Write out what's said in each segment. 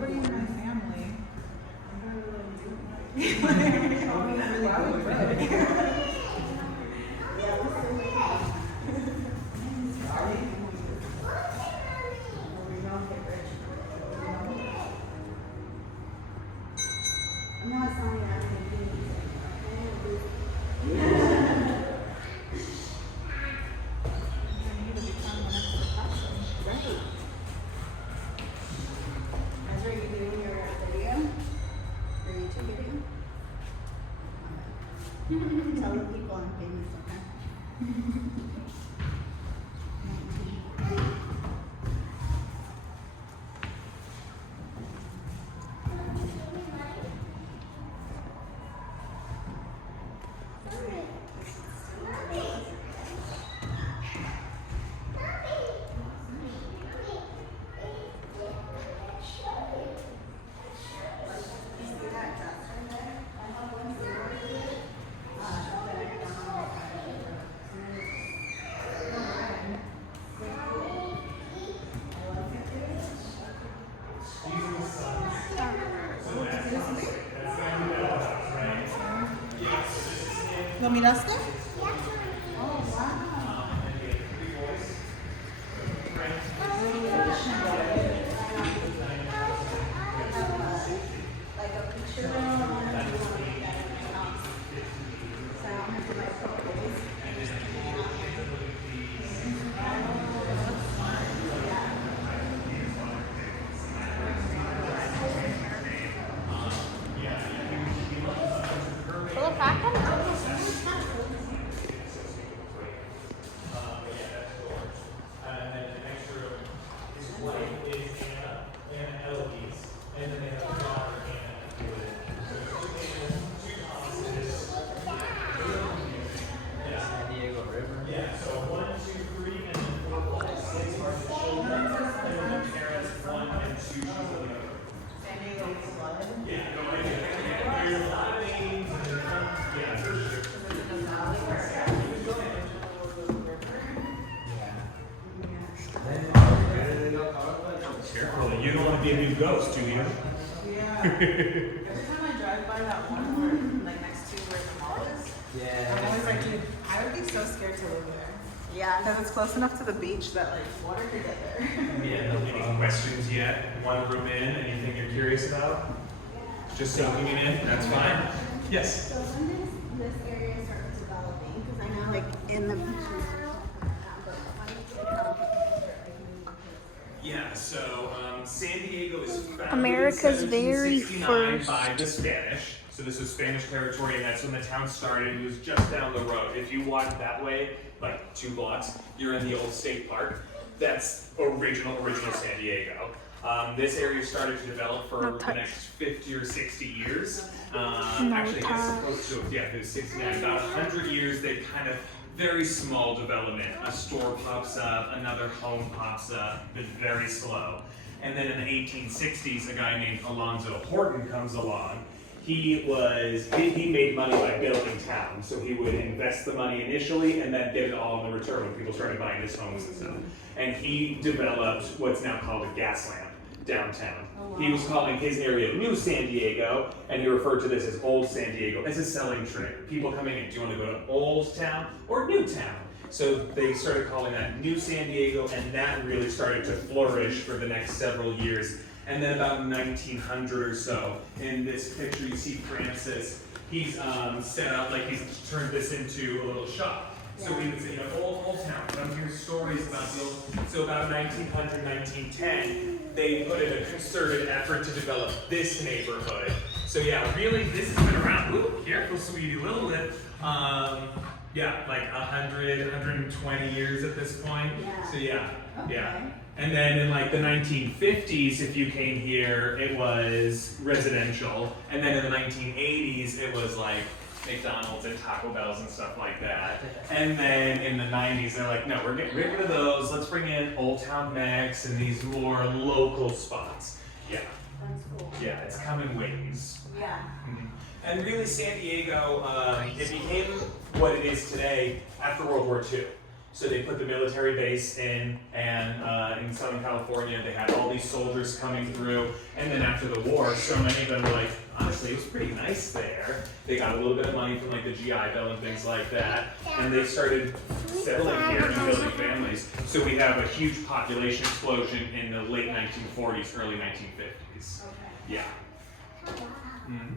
nobody in my family. I'm not selling that Ezra, are you doing your video? Or YouTube video? Tell the people I'm famous, okay? Want me to dust it? Like a picture of one Careful, you don't want to be a new ghost, do you? Yeah. Every time I drive by that one where, like next to where the mall is, I'm always like, dude, I would be so scared to live there. Yeah. Because it's close enough to the beach that like water could get there. Yeah, any questions yet? One room in, anything you're curious about? Just soaking it in, that's fine. Yes? So when does this area start developing? Because I know like in the Yeah, so San Diego is founded America's in very 1769 first- by the Spanish. So this was Spanish territory, and that's when the town started. It was just down the road. If you walk that way, like 2 blocks, you're in the old state park. That's original San Diego. This area started to develop for Not the touch. next 50 or 60 years. No Actually, touch. it's supposed to, yeah, it was 69. About 100 years, they kind of very small development. A store pops up, another home pops up, but very slow. And then in the 1860s, a guy named Alonzo Horton comes along. He made money by building town, so he would invest the money initially and then get it all in the return when people started buying his homes and stuff. And he developed what's now called a gas lamp downtown. He was calling his area New San Diego, and he referred to this as Old San Diego as a selling trick. People coming in, do you want to go to Old Town or New Town? So they started calling that New San Diego, and that really started to flourish for the next several years. And then about 1900 or so, in this picture you see Francis, he's set up, like he's turned this into a little shop. So we would say, old town, but I'm hearing stories about the old, so about 1900, 1910, they put in a concerted effort to develop this neighborhood. So yeah, really, this has been around, ooh, careful sweetie, little lip. Yeah, like 100, 120 years at this point. Yeah. So yeah, Okay. yeah. And then in like the 1950s, if you came here, it was residential. And then in the 1980s, it was like McDonald's and Taco Bells and stuff like that. And then in the 90s, they're like, no, we're getting rid of those. Let's bring in Old Town Mex and these more local spots. Yeah, That's cool. yeah, it's come in waves. Yeah. Mhm. And really, San Diego, it became what it is today after World War II. So they put the military base in, and in Southern California, they had all these soldiers coming through. And then after the war, so many of them were like, honestly, it was pretty nice there. They got a little bit of money from like the GI Bill and things like that, and they started settling here and building families. So we have a huge population explosion in the late 1940s, early 1950s. Okay. Yeah. Mm-hmm.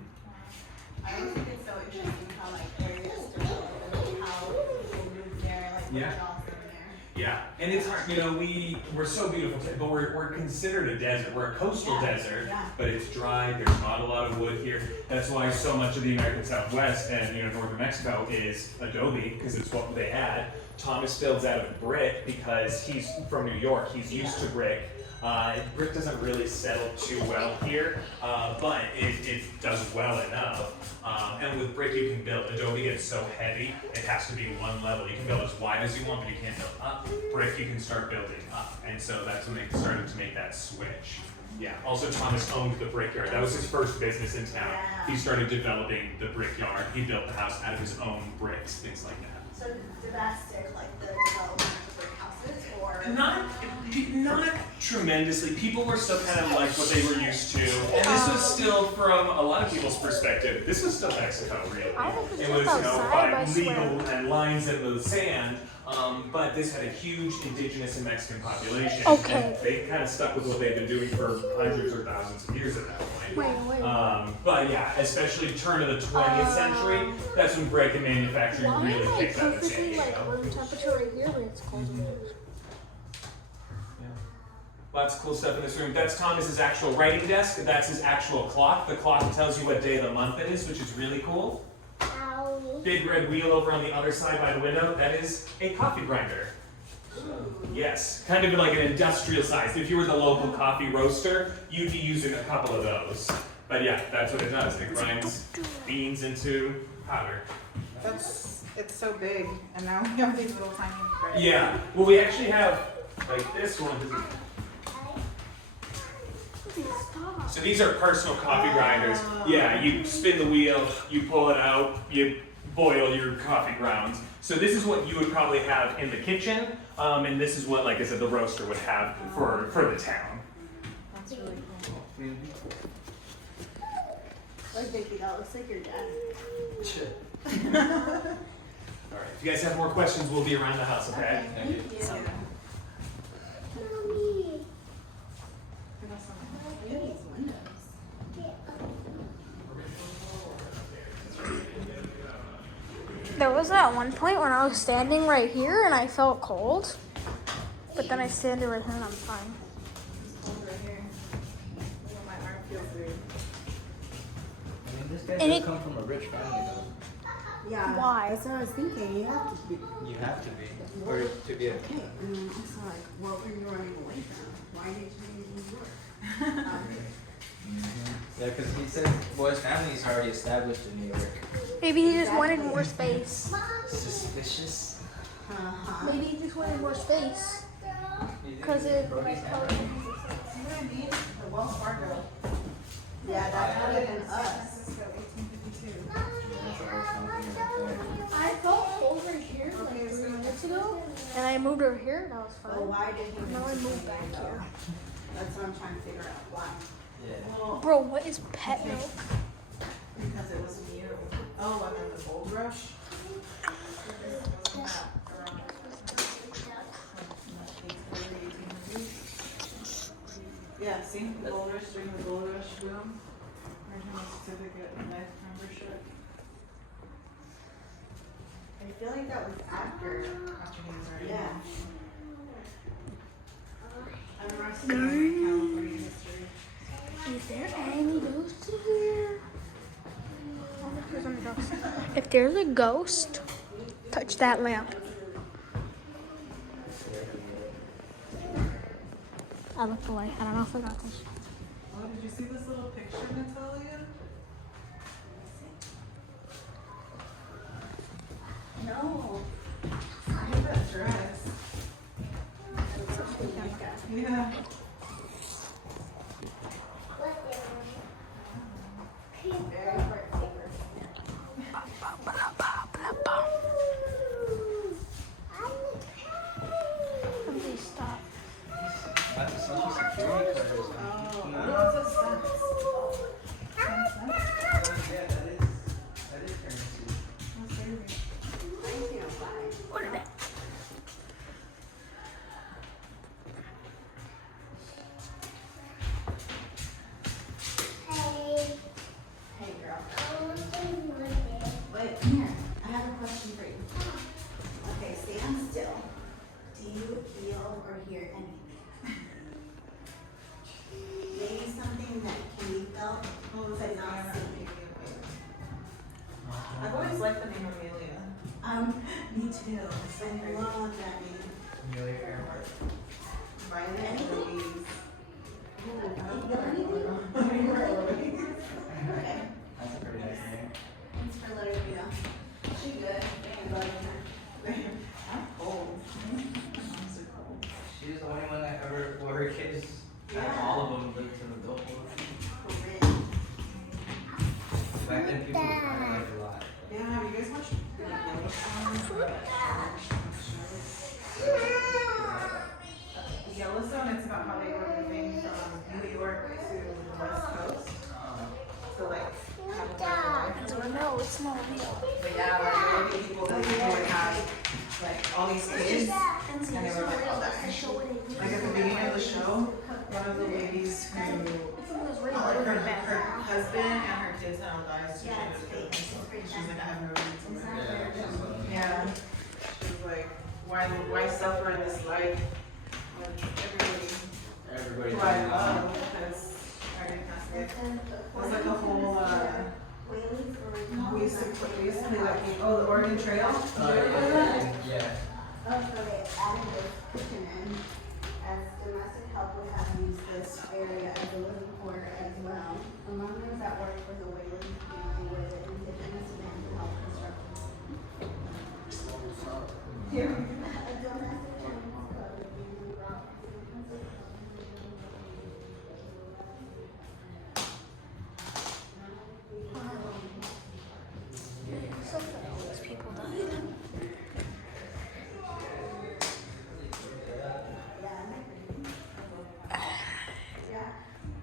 I always think it's so interesting how like areas develop and how people move there, like Yeah. what's all from there. Yeah, and it's hard, you know, we're so beautiful, but we're considered a desert. We're a coastal Yeah, desert, yeah. but it's dry. There's not a lot of wood here. That's why so much of the American Southwest and northern Mexico is adobe, because it's what they had. Thomas builds out of brick because he's from New York. He's used to brick. Brick doesn't really settle too well here, but it does well enough. And with brick you can build. Adobe gets so heavy, it has to be one level. You can build as wide as you want, but you can't build up. Brick you can start building up. And so that's when they started to make that switch. Yeah, also Thomas owned the brickyard. That was his first business in town. He started developing the brickyard. He built the house out of his own bricks, things like that. So did that stick like the development of brick houses or? Not tremendously. People were still kind of like what they were used to. And this was still, from a lot of people's perspective, this was still Mexico, really. It was, by legal and lines in the sand. But this had a huge indigenous and Mexican population. Okay. And they kind of stuck with what they've been doing for hundreds or thousands of years at that point. Wait. But yeah, especially turn of the 20th century, that's when brick and manufacturing Why really am I picked up in San perfectly Diego. like room temperature right here when it's cold? Lots of cool stuff in this room. That's Thomas's actual writing desk. That's his actual clock. The clock tells you what day of the month it is, which is really cool. Big red wheel over on the other side by the window. That is a coffee grinder. Yes, kind of like an industrial size. If you were the local coffee roaster, you'd be using a couple of those. But yeah, that's what it does. It grinds beans into powder. It's so big, and now we have these little tiny grinders. Yeah, well we actually have, like this one. So these are personal coffee grinders. Yeah, you spin the wheel, you pull it out, you boil your coffee grounds. So this is what you would probably have in the kitchen, and this is what, like I said, the roaster would have for the town. That's really cool. Like Vicky, that looks like your dad. All right, if you guys have more questions, we'll be around the house, okay? Thank you. Look at these windows. There was that one point when I was standing right here and I felt cold, but then I stand right here and I'm fine. It's cold right here. Oh, my arm feels weird. I mean, this guy And does it- come from a rich family, though. Yeah. Why? That's what I was thinking. You have to be. You have to be, or to be a. Okay. And then it's like, what were you running away from? Why did you leave New York? Yeah, because he said, well, his family's already established in New York. Maybe he just wanted more space. Suspicious. Maybe he just wanted more space. You think Cause it's it. Brody's family? You know what I mean? The Wells Fargo. Yeah, that's better than us. Francisco, 1852. That's the whole family right there. I felt cold right here like 3 minutes ago, and I moved over here and that was But fine. why did he? Now I moved back here. That's what I'm trying to figure out. Why? Yeah. Well, Bro, what is pet milk? because it was new. Oh, and then the gold rush. Yeah, see, the gold rush, during the gold rush boom. Earned him a certificate of life membership. I feel like that was after. After he was already. Yeah. I remember studying California history. Is there any ghosts in here? If there's a ghost, touch that lamp. I look away. I don't know if I got this. Oh, did you see this little picture, Natalia? No. Look at that dress. Yeah. Very hard paper. Me too. So I crazy. love that name. Amelia Earhart. Violet Louise. Okay. That's a pretty nice name. Thanks for letting me know. She good. I love her. I'm cold. I'm so cold. She's the only one that ever, well, her kids, Yeah. all of them lived in adulthood. Corinne. Back then, people would kind of a lot. Yeah, have you guys watched Yellowstone? It's about how they were moving from New York to the West Coast. So like have a better life. No, it's not real. But yeah, like there would be people that would have like all these kids and they were like all dying. Like at the beginning of the show, one of the ladies who her husband and her kids had all died, so she ended up killing herself. She's like, I have no reason to live. Yeah. She was like, why suffer in this life when everybody who I love has already passed away. It was like a whole we used to play like the Oregon Trail. Yeah. Oh, so they added this kitchen in as domestic help would have used this area as a living quarter as well. Among those that worked for the Whaily family were the indigenous men who helped construct. Here, a domestic animal club would be brought Those people died.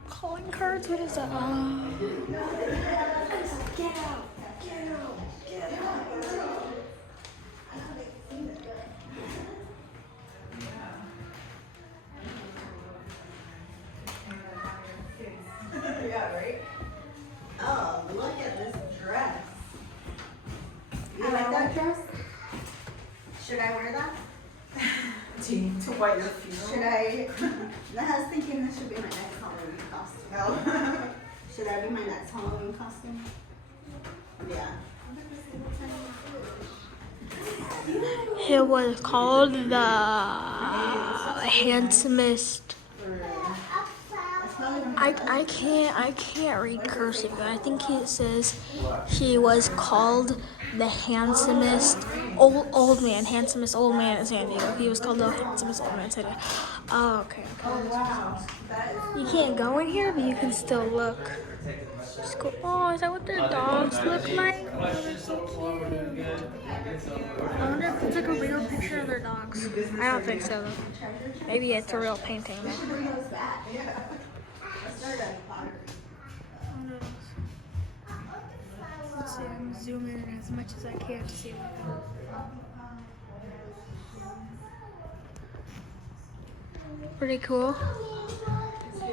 Calling cards? What is that? Get out! Get out! Get out! Yeah, right? Oh, look at this dress. You like that dress? Should I wear that? To white your funeral. Should I? I was thinking this should be my next Halloween costume. No. Should that be my next Halloween costume? Yeah. It was called the handsomest. I can't read cursive, but I think it says he was called the handsomest handsomest old man in San Diego. He was called the handsomest old man in San Diego. Oh, okay. Oh wow. You can't go in here, but you can still look. It's cool. Oh, is that what their dogs look like? Oh, they're so cute. I wonder if it's like a real picture of their dogs. I don't think so, though. Maybe it's a real painting, though. Let's see, I'm zooming in as much as I can to see what. Pretty cool.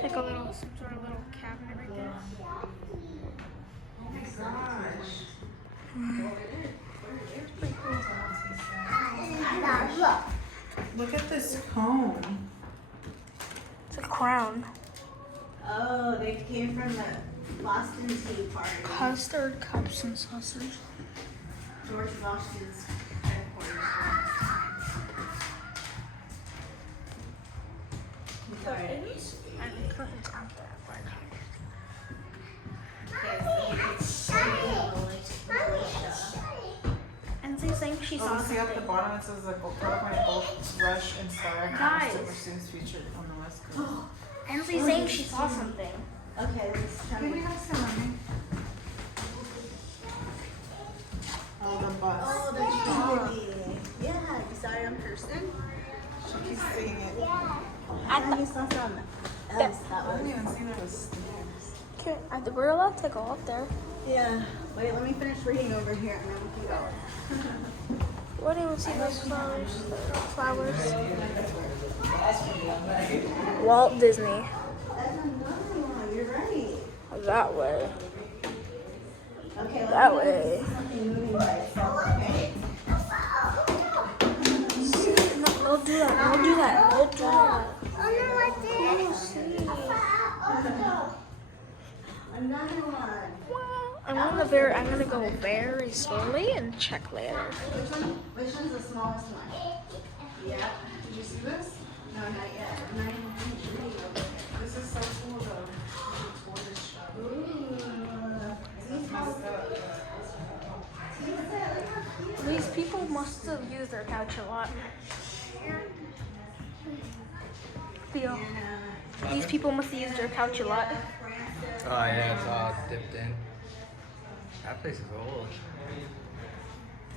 Like a little, some sort of little cabinet right there. Oh my gosh. Look at this cone. It's a crown. Oh, they came from the Boston Tea Party. Custard cups and sausage. George Washington's headquarters. And curtains aren't that And she's saying she saw Oh, see up the something. bottom it says the California Gold Rush and Star Guys. Silver students featured on the West Coast. And she's saying she saw something. Okay, let's try. Can we have some money? Oh, the bus. Oh, the Trinity. Yeah, you saw it in person? She keeps saying it. And you saw some else that I haven't was. even seen those stairs. Okay, we're allowed to go up there. Yeah. Wait, let me finish reading over here and then we can go. We didn't even see those flowers. Walt Disney. That's another one. You're right. That way. Okay, let That me way. see something moving by itself, okay? No, don't do that. Don't do that. Don't do that. Another one. Wow. I'm gonna go very slowly and check later. Which one's the smallest one? Yeah. Did you see this? No, not yet. I'm not even reading over here. This is so cool though. It's a tortoise shell. It's messed up. These people must have used their couch a lot. Theo, these people must have used their couch a lot. Oh yeah, it's all dipped in. That place is old.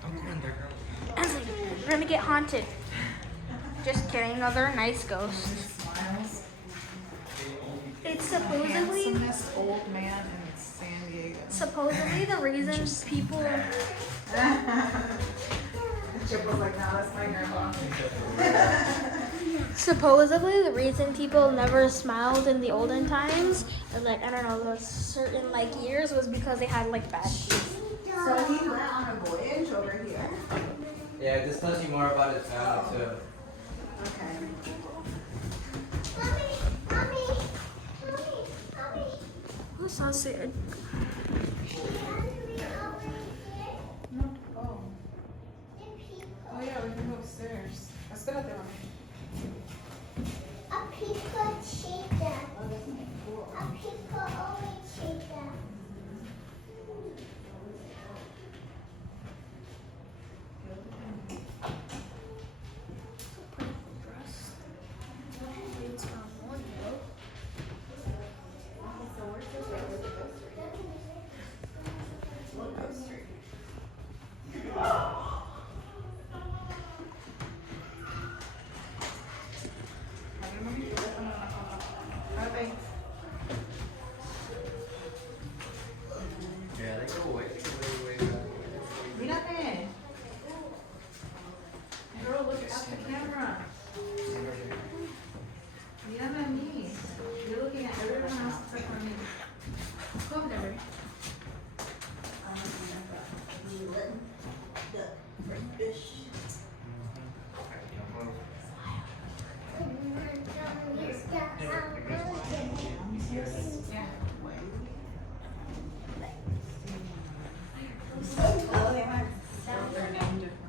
Don't go in there, girl. Ansley, we're gonna get haunted. Just kidding, another nice ghost. Smiles. It's supposedly Handsomest old man in San Diego. the reason people Chip was like, no, that's my grandpa. supposedly the reason people never smiled in the olden times, and like I don't know, those certain like years was because they had like bad teeth. So he went on a voyage over here. Yeah, this tells you more about his family too. Okay. That's so sad. No. Oh. Oh yeah, we can go upstairs. Espérate, mami. Yeah, they go way back. Mírame. Girl, look at the camera. Mírame a mí. You're looking at everyone else except for me. Go over there, baby. Yeah. They're named different.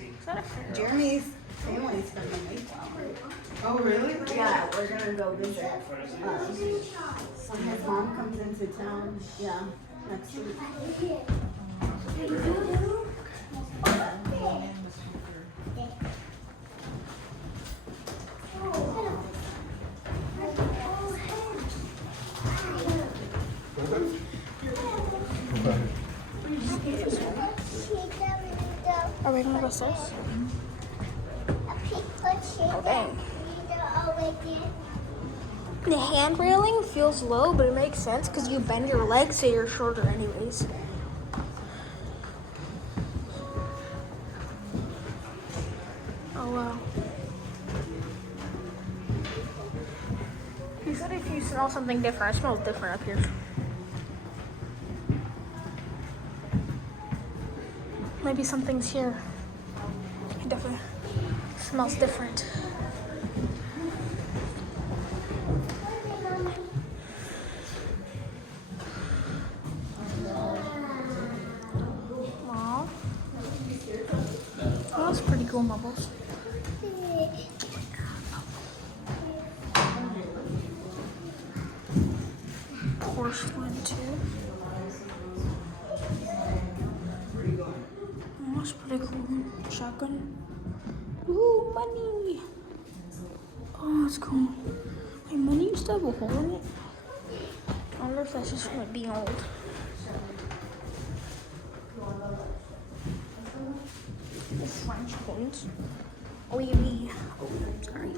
Is that a fair? Jeremy's family's from the Mayflower. Oh, really? Yeah, we're gonna go visit. When his mom comes into town, yeah, next week. Are we gonna go upstairs? Oh dang. The hand railing feels low, but it makes sense because you bend your legs so you're shorter anyways. Oh wow. He said if you smell something different, it smells different up here. Maybe something's here. It definitely smells different. Aw. Oh, that's pretty cool, Bubbles. Porcelain too. Oh, that's pretty cool. Shotgun. Ooh, money. Oh, that's cool. Wait, money used to have a hole in it? I wonder if that's just from it being old. The French coins. Oh, yeah. Oh, sorry.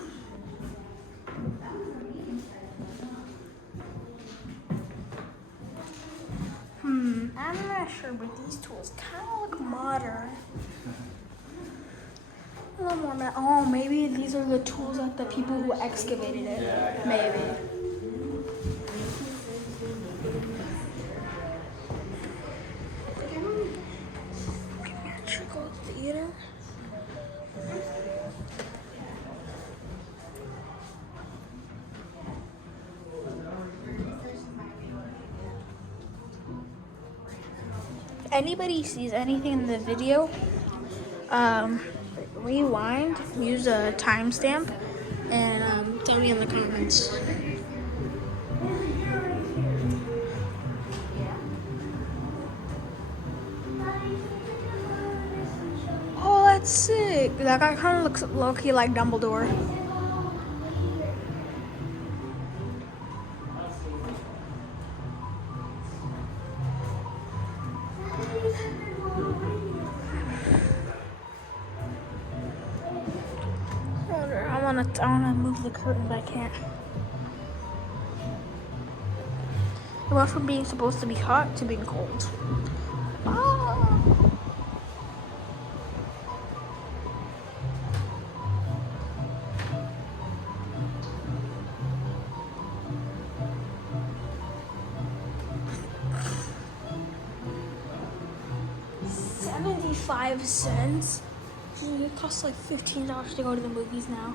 I'm not sure, but these tools kind of look modern. A little more oh, maybe these are the tools that the people who excavated it. Yeah. Maybe. Theatrical theater. anybody sees anything in the video, rewind, use a timestamp, and tell me in the comments. Oh, that's sick. That guy kind of looks low-key like Dumbledore. I wanna move the curtain, but I can't. It went from being supposed to be hot to being cold. Ah. $0.75. It costs like $15 to go to the movies now.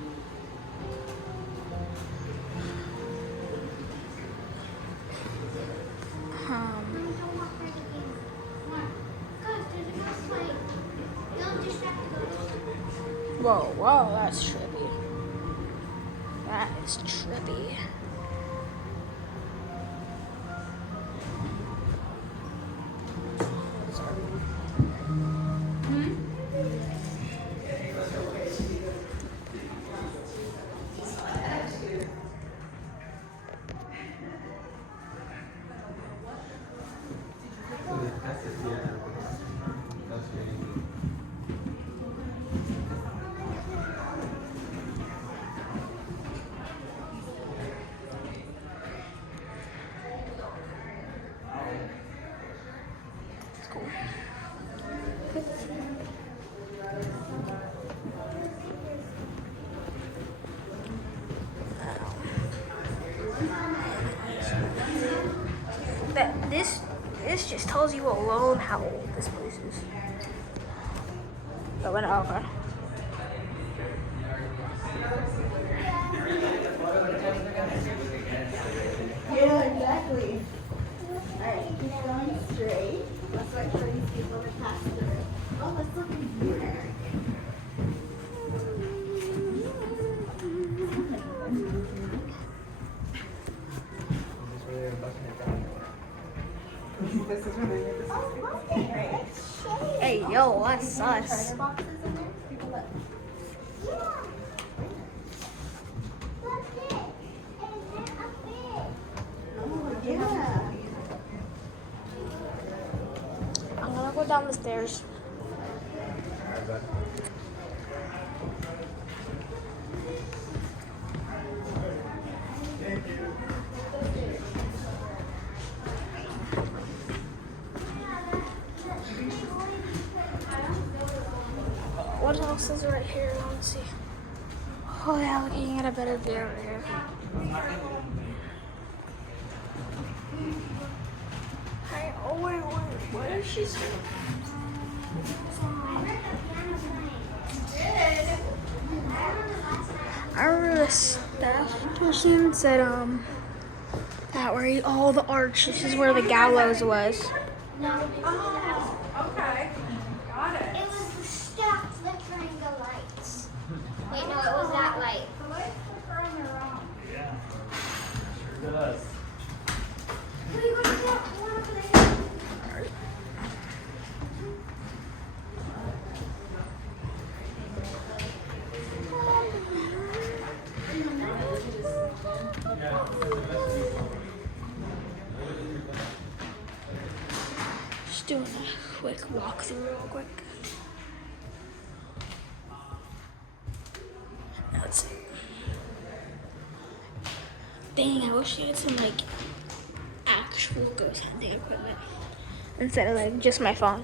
Whoa, that's trippy. That is trippy. This just tells you alone how old this place is. But when okay. Yeah, exactly. Alright, keep going straight. Let's wait for these people to pass through. Oh, let's look in here. This is really good. Oh, look at it. Hey, yo, that's us. Treasure boxes in there? People look. Yeah. Look it. Is it a big? Oh, yeah. I'm gonna go down the stairs. What else is right here? Let's see. Oh yeah, looking at a better view right here. Hey, oh wait, what is she saying? I remember the staff person said that where all the arch, this is where the gallows was. Oh, okay. Got it. It was the staff flickering the lights. Wait, no, it was that light. The lights flicker on their own. Yeah, sure does. Who are you going to get? One over there. Just doing a quick walkthrough real quick. Let's see. Dang, I wish I had some like actual ghost hunting equipment instead of like just my phone.